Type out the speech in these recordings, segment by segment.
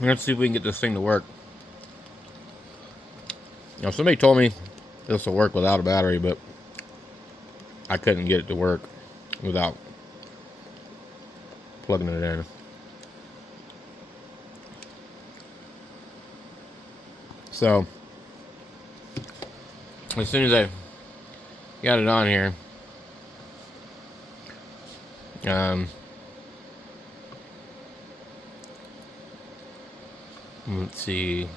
Let's see if we can get this thing to work. Now, somebody told me this will work without a battery, but I couldn't get it to work without plugging it in. So, as soon as I got it on here, let's see.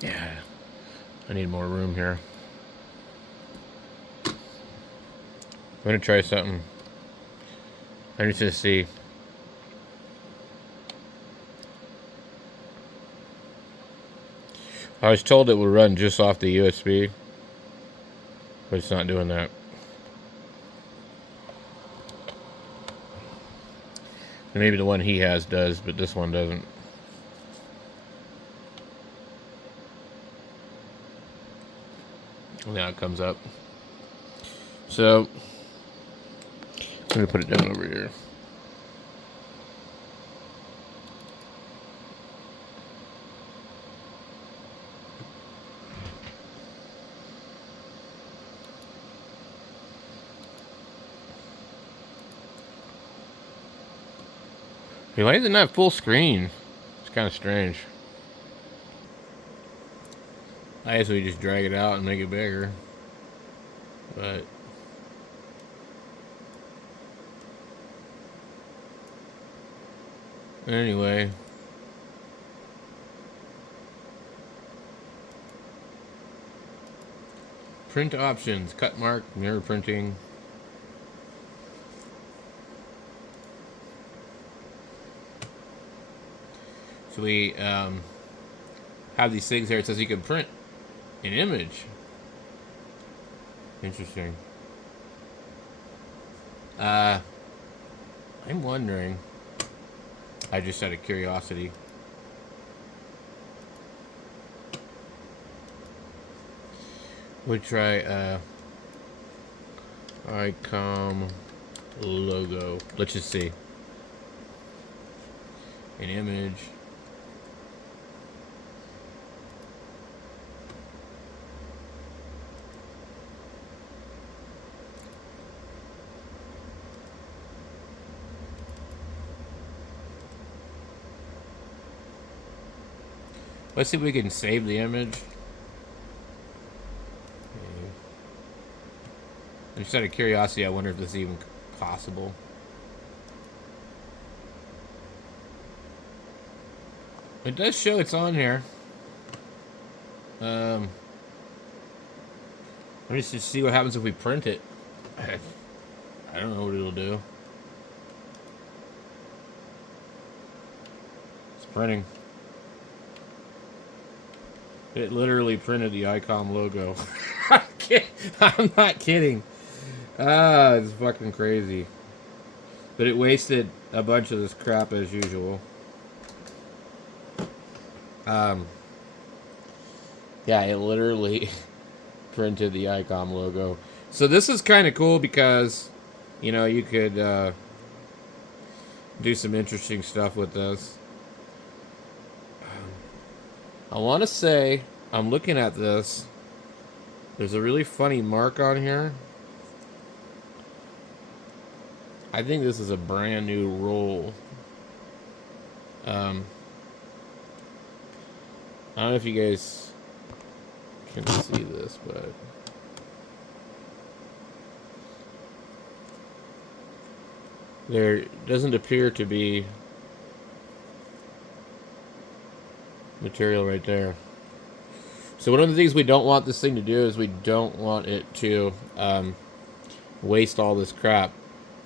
Yeah, I need more room here. I'm gonna try something. I need to see. I was told it would run just off the USB, but it's not doing that. And maybe the one he has does, but this one doesn't. Now it comes up. So, I'm going to put it down over here. Hey, why is it not full screen? It's kind of strange. I guess we just drag it out and make it bigger. But anyway. Print options. Cut mark. Mirror printing. So we have these things here. It says you can print an image. Interesting. I'm wondering. I just out of curiosity. We'll try ICOM logo. Let's just see. An image. Let's see if we can save the image. Just out of curiosity, I wonder if this is even possible. It does show it's on here. Let me just see what happens if we print it. I don't know what it'll do. It's printing. It literally printed the ICOM logo. I'm not kidding. Ah, it's fucking crazy. But it wasted a bunch of this crap as usual. Yeah, it literally printed the ICOM logo. So this is kind of cool because, you know, you could do some interesting stuff with this. I want to say, I'm looking at this. There's a really funny mark on here. I think this is a brand new roll. I don't know if you guys can see this, but there doesn't appear to be material right there. So one of the things we don't want this thing to do is we don't want it to waste all this crap.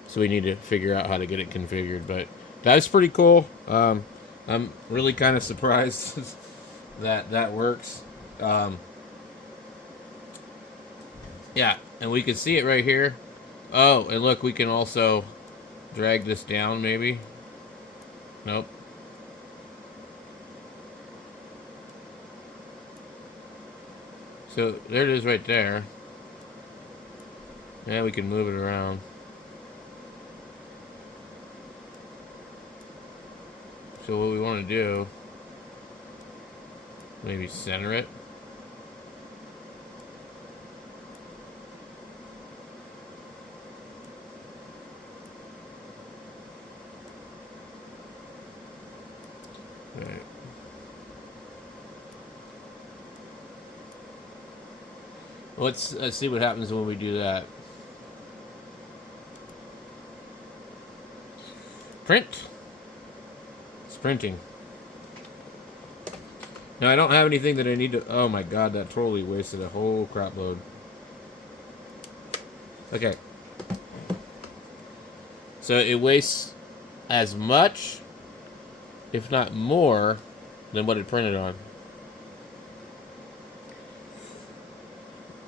So we need to figure out how to get it configured. But that's pretty cool. I'm really kind of surprised that that works. Yeah, and we can see it right here. Oh, and look, we can also drag this down maybe. Nope. So there it is right there. Yeah, we can move it around. So what we want to do, maybe center it. Right. Let's see what happens when we do that. Print. It's printing. Now I don't have anything that I need to. Oh my god, that totally wasted a whole crap load. Okay. So it wastes as much, if not more, than what it printed on.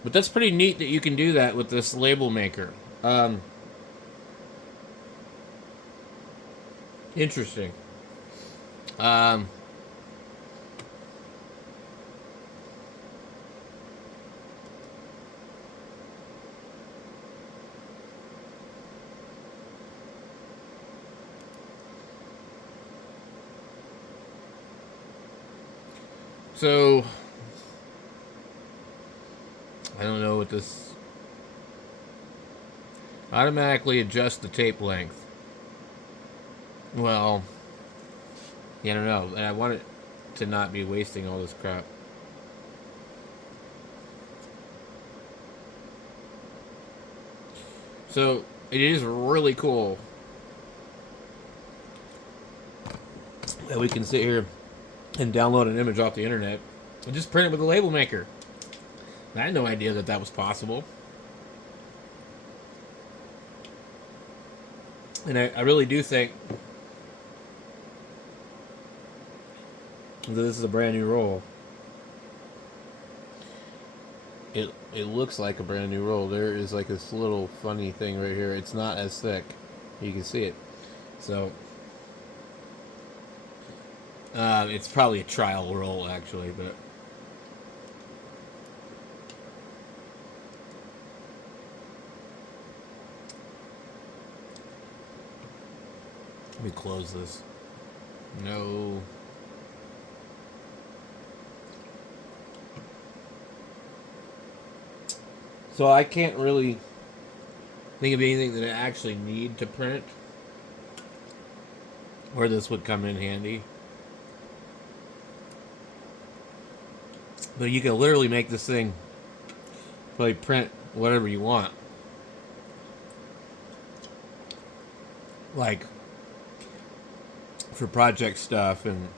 But that's pretty neat that you can do that with this label maker. Interesting. Um, so I don't know what this automatically adjust the tape length. Well, yeah, I don't know. And I want it to not be wasting all this crap. So it is really cool that we can sit here and download an image off the internet and just print it with a label maker. I had no idea that that was possible. And I really do think that this is a brand new roll. It looks like a brand new roll. There is like this little funny thing right here. It's not as thick. You can see it. So it's probably a trial roll actually, but let me close this. No. So I can't really think of anything that I actually need to print where this would come in handy. But you can literally make this thing probably print whatever you want. Like for project stuff and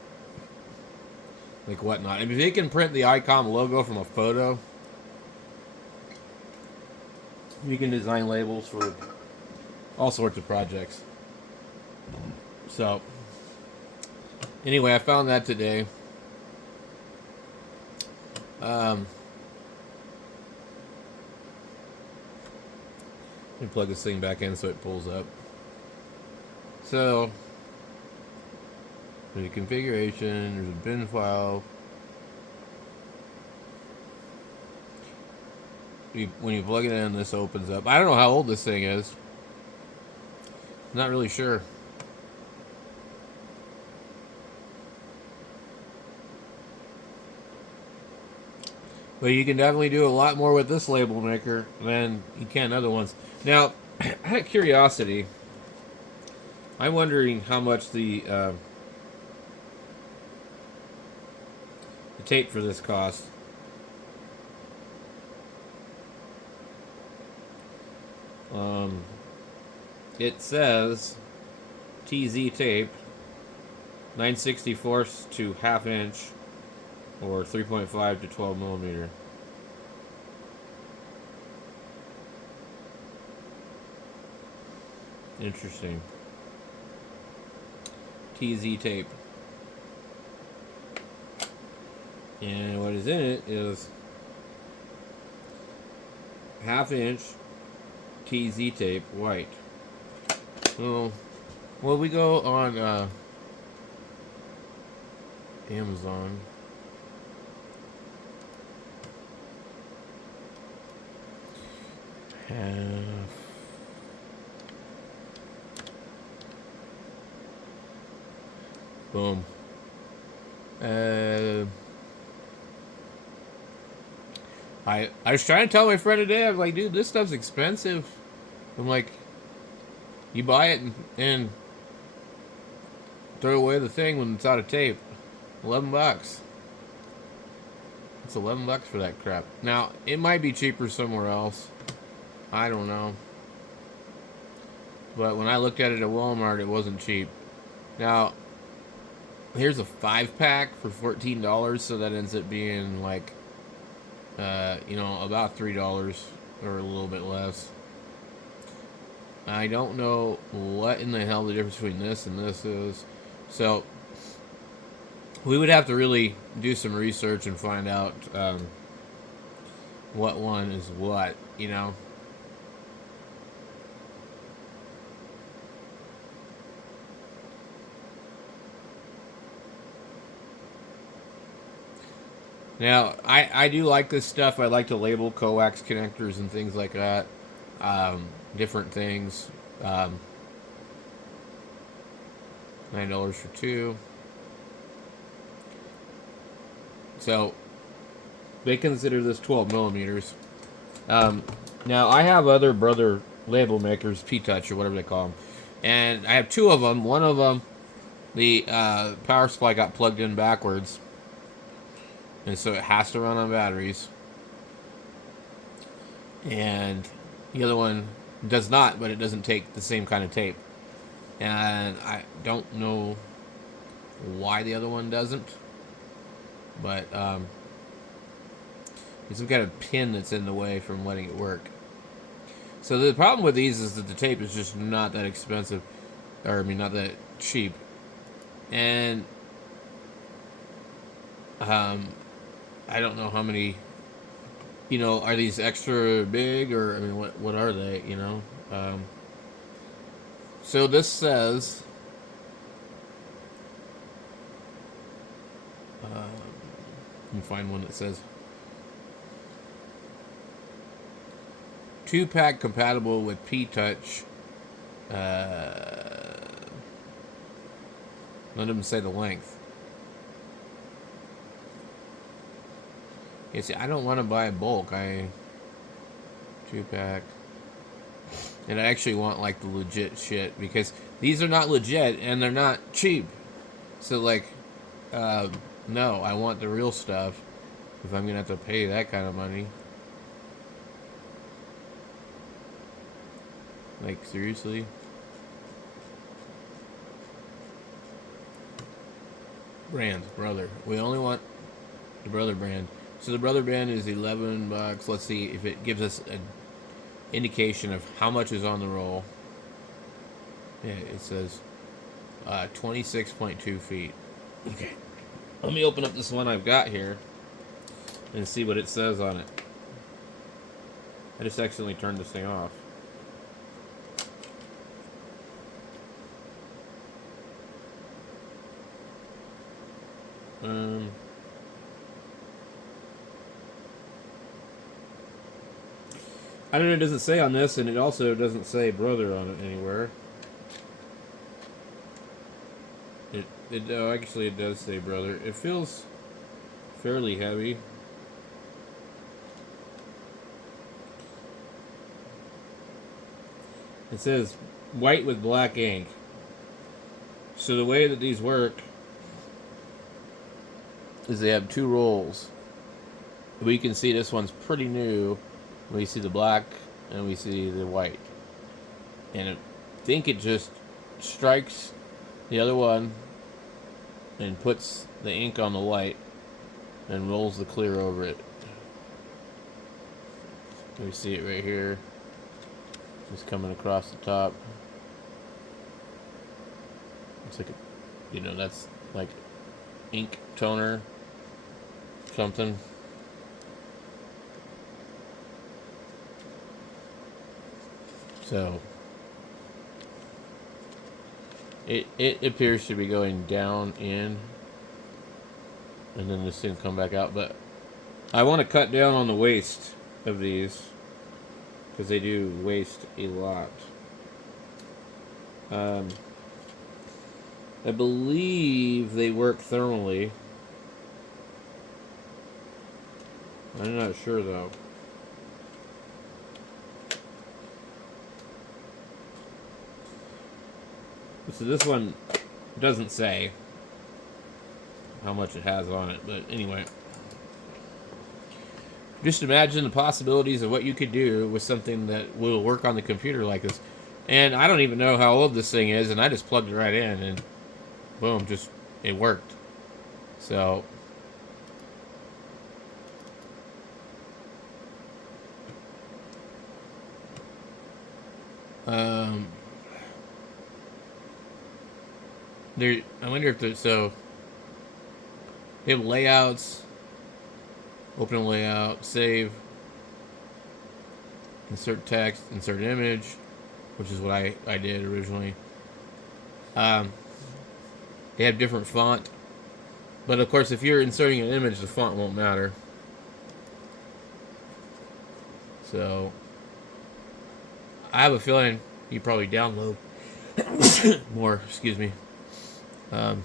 like whatnot. I mean, if you can print the ICOM logo from a photo, you can design labels for all sorts of projects. So, anyway, I found that today. Let me plug this thing back in so it pulls up. So, there's a configuration, there's a bin file. When you plug it in, this opens up. I don't know how old this thing is. I'm not really sure. But you can definitely do a lot more with this label maker than you can other ones. Now, out of curiosity, I'm wondering how much the tape for this costs. It says TZ tape, 9/64 to ½ inch, or 3.5 to 12 millimeter. Interesting. TZ tape. And what is in it is ½ inch TZ tape, white. So, well, we go on Amazon. Half. Boom. I was trying to tell my friend today, I was like, dude, this stuff's expensive. I'm like, you buy it and throw away the thing when it's out of tape. $11. It's $11 for that crap. Now, it might be cheaper somewhere else. I don't know. But when I looked at it at Walmart, it wasn't cheap. Now, here's a 5-pack for $14, so that ends up being like, about $3 or a little bit less. I don't know what in the hell the difference between this and this is. So, we would have to really do some research and find out what one is what, you know. Now, I do like this stuff. I like to label coax connectors and things like that. Different things. $9 for 2. So, they consider this 12 millimeters. Now, I have other brother label makers, P-Touch or whatever they call them. And I have 2 of them. One of them, the power supply got plugged in backwards. And so it has to run on batteries. And the other one does not, but it doesn't take the same kind of tape. And I don't know why the other one doesn't. But there's some kind of pin that's in the way from letting it work. So the problem with these is that the tape is just not that expensive. Or, I mean, not that cheap. And I don't know how many, are these extra big or, I mean, what are they, So this says, let me find one that says 2-pack compatible with P-Touch. Let them say the length. You see, I don't want to buy a bulk. 2-pack. And I actually want, like, the legit shit. Because these are not legit, and they're not cheap. So, like, no, I want the real stuff. If I'm going to have to pay that kind of money. Like, seriously? Brand, brother. We only want the brother brand. So the brother brand is $11. Let's see if it gives us an indication of how much is on the roll. Yeah, it says 26.2 feet. Okay. Let me open up this one I've got here and see what it says on it. I just accidentally turned this thing off. I don't know, it doesn't say on this, and it also doesn't say brother on it anywhere. Actually it does say brother. It feels fairly heavy. It says white with black ink. So the way that these work is they have 2 rolls. We can see this one's pretty new. We see the black and we see the white. And I think it just strikes the other one and puts the ink on the white and rolls the clear over it. We see it right here. Just coming across the top. It's like, that's like ink toner, something. So it appears to be going down in, and then this thing come back out. But I want to cut down on the waste of these. because they do waste a lot. I believe they work thermally. I'm not sure though. So this one doesn't say how much it has on it, but anyway. Just imagine the possibilities of what you could do with something that will work on the computer like this. And I don't even know how old this thing is, and I just plugged it right in, and boom, just it worked. So um, there. I wonder if there's they have layouts. Open a layout, save, insert text, insert image, which is what I did originally. Um, they have different font, but of course, if you're inserting an image, the font won't matter. So I have a feeling you probably download more. Excuse me. Um,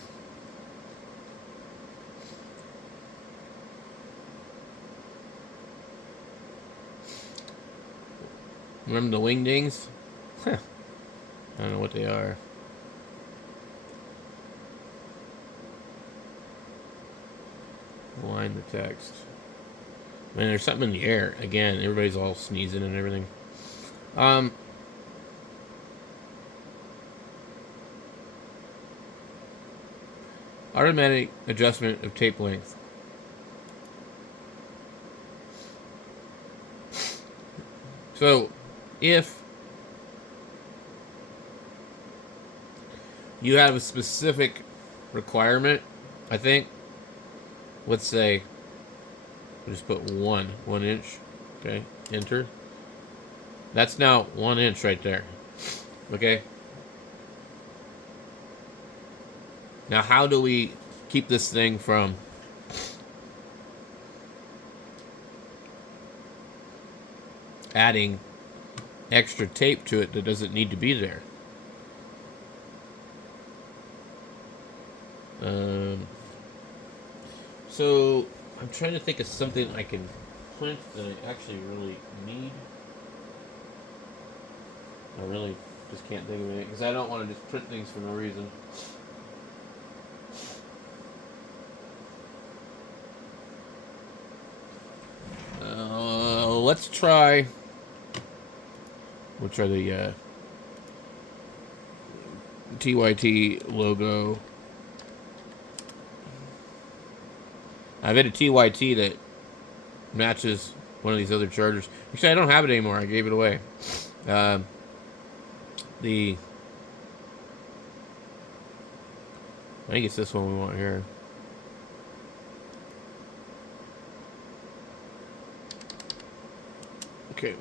remember the wingdings? I don't know what they are. Align the text. Man, there's something in the air. Again, everybody's all sneezing and everything. Automatic adjustment of tape length. So, if you have a specific requirement, I think, let's say, we'll just put 1 inch, okay, enter. That's now 1 inch right there, okay? Now, how do we keep this thing from adding extra tape to it that doesn't need to be there? So I'm trying to think of something I can print that I actually really need. I really just can't think of it because I don't want to just print things for no reason. Let's try. We'll try the TYT logo. I've had a TYT that matches one of these other chargers. Actually, I don't have it anymore. I gave it away. I think it's this one we want here. Okay.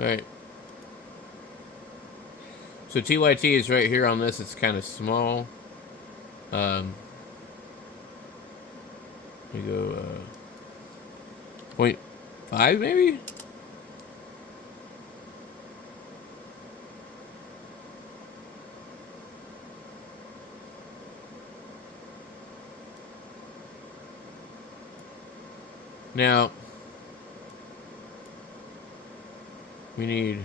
All right. So TYT is right here on this. It's kind of small. We go 0.5 maybe. Now we need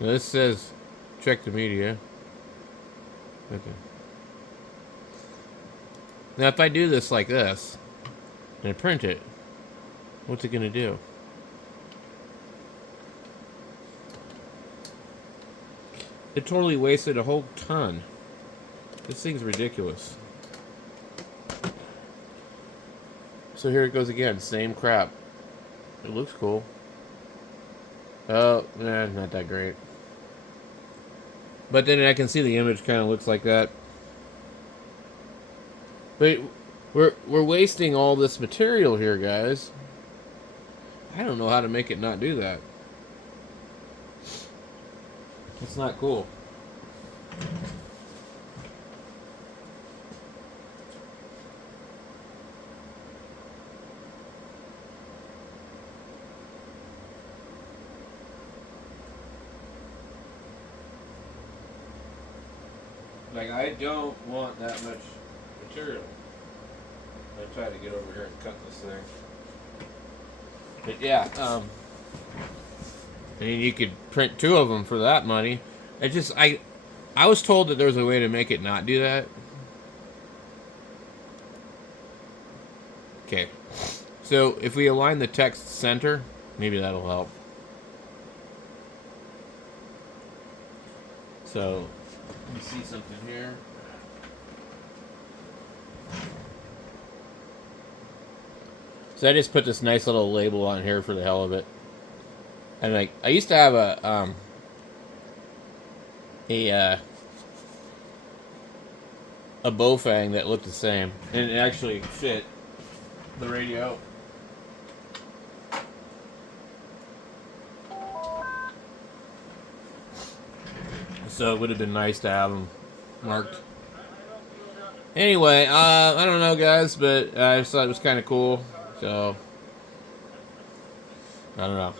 now this says check the media. Okay. Now if I do this like this and I print it, what's it gonna do? It totally wasted a whole ton. This thing's ridiculous. So here it goes again, same crap. It looks cool. Oh, nah, not that great. But then I can see the image kind of looks like that. But we're wasting all this material here, guys. I don't know how to make it not do that. It's not cool. Like, I don't want that much material. I try to get over here and cut this thing. But yeah, I mean, you could print 2 of them for that money. I was told that there was a way to make it not do that. Okay, so if we align the text center, maybe that'll help. So, let me see something here. So I just put this nice little label on here for the hell of it. And like, I used to have a Bofang that looked the same, and it actually fit the radio. So it would have been nice to have them marked. Anyway, I don't know, guys, but I just thought it was kind of cool. So I don't know.